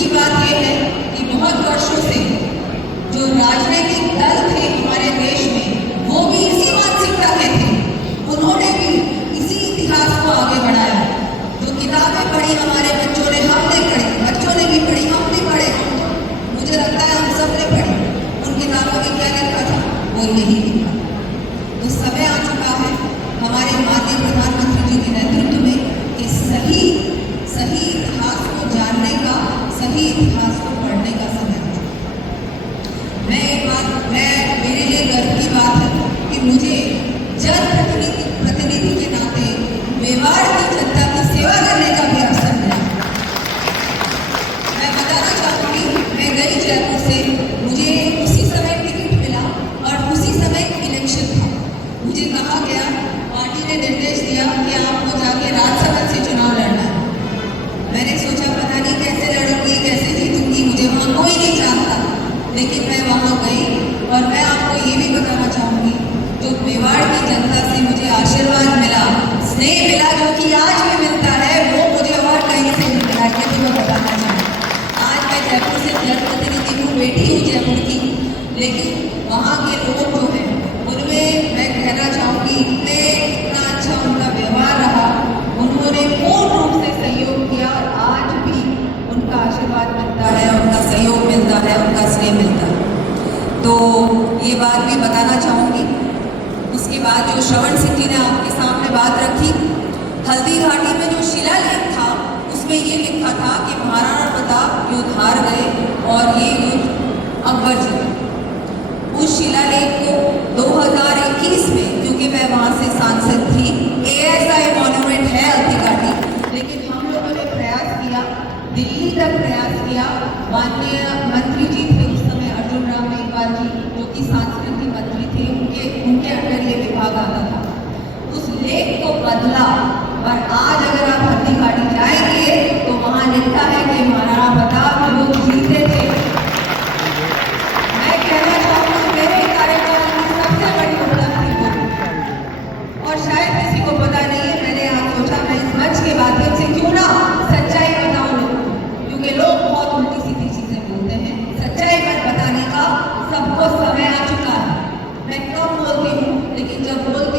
की बात यह है कि बहुत वर्षों से जो राजनीतिक दल थे हमारे देश में, वो भी इसी मानसिकता के थे। उन्होंने भी इसी इतिहास को आगे बढ़ाया। जो किताबें पढ़ी हमारे बच्चों ने, हमने पढ़ी, बच्चों ने भी पढ़ी, हम भी पढ़े, मुझे लगता है हम सब ने पढ़ी। उन किताबों में क्या लिखा था, वो यही लिखा। तो समय आ चुका है हमारे माननीय प्रधानमंत्री जी के नेतृत्व में कि सही इतिहास को जानने का, सही इतिहास को पढ़ने का समय मेरे लिए गर्व की बात है कि मुझे जनप्रतिनिधि के नाते मेवाड़ की जनता की सेवा करने का भी अवसर मिला। मैं बताना चाहूँगी, मैं गई जयपुर से, मुझे उसी समय टिकट मिला और उसी समय इलेक्शन था। मुझे कहा गया, पार्टी ने निर्देश दिया कि आपको जाके राज्यसभा से चुनाव लड़ना है। मैंने सोचा पता नहीं कैसे लड़ूंगी, कैसे जीतूंगी, मुझे वहाँ कोई नहीं जानता, लेकिन मैं वहाँ गई और मैं आपको ये भी बताना चाहूँगी, तो मेवाड़ की जनता से मुझे आशीर्वाद मिला, स्नेह मिला, जो कि आज भी मिलता है, वो मुझे और कहीं से मिलता है। कि मैं बताना चाहूँ, आज मैं जयपुर से जनप्रतिनिधि हूँ, बेटी हूँ जयपुर की, लेकिन वहाँ के लोग जो हैं उनमें मैं कहना चाहूँगी इतना अच्छा उनका व्यवहार रहा। उन्होंने पूर्ण रूप से सहयोग किया और आज भी उनका आशीर्वाद मिलता है, उनका सहयोग मिलता है, उनका स्नेह मिलता है। तो ये बात भी बताना चाहूँगी। उसके बाद जो श्रवण सिंह जी ने आपके सामने बात रखी, हल्दी घाटी में जो शिलालेख था उसमें ये लिखा था कि महाराणा प्रताप युद्ध हार गए और ये युद्ध अकबर जीते। उस शिलालेख को 2021 में, क्योंकि मैं वहाँ से सांसद थी, ASI मॉन्यूमेंट है हल्दी घाटी, लेकिन हम लोगों ने प्रयास किया, दिल्ली तक प्रयास किया। माननीय मंत्री जी थे उस समय, अर्जुन राम मेघवाल जी, जो कि सांस्कृतिक मंत्री थे, उनके अंडर ये विभाग आता था। उस लेख को बदला और आज अगर आप हल्दी घाटी जाएंगे तो वहाँ लिखा है कि महाराणा प्रताप युद्ध जीते थे। मैं कहना चाहूँगी मेरे कार्यकाल की सबसे बड़ी उपलब्धि हो, और शायद किसी को पता नहीं है। मैंने आज सोचा मैं इस मंच के माध्यम से क्यों ना सच्चाई बताऊं लोगों को, क्योंकि लोग बहुत उल्टी सीधी चीजें बोलते हैं। सच्चाई पर बताने का सबको समय आ चुका है। मैं कम बोलती हूँ, लेकिन जब बोलती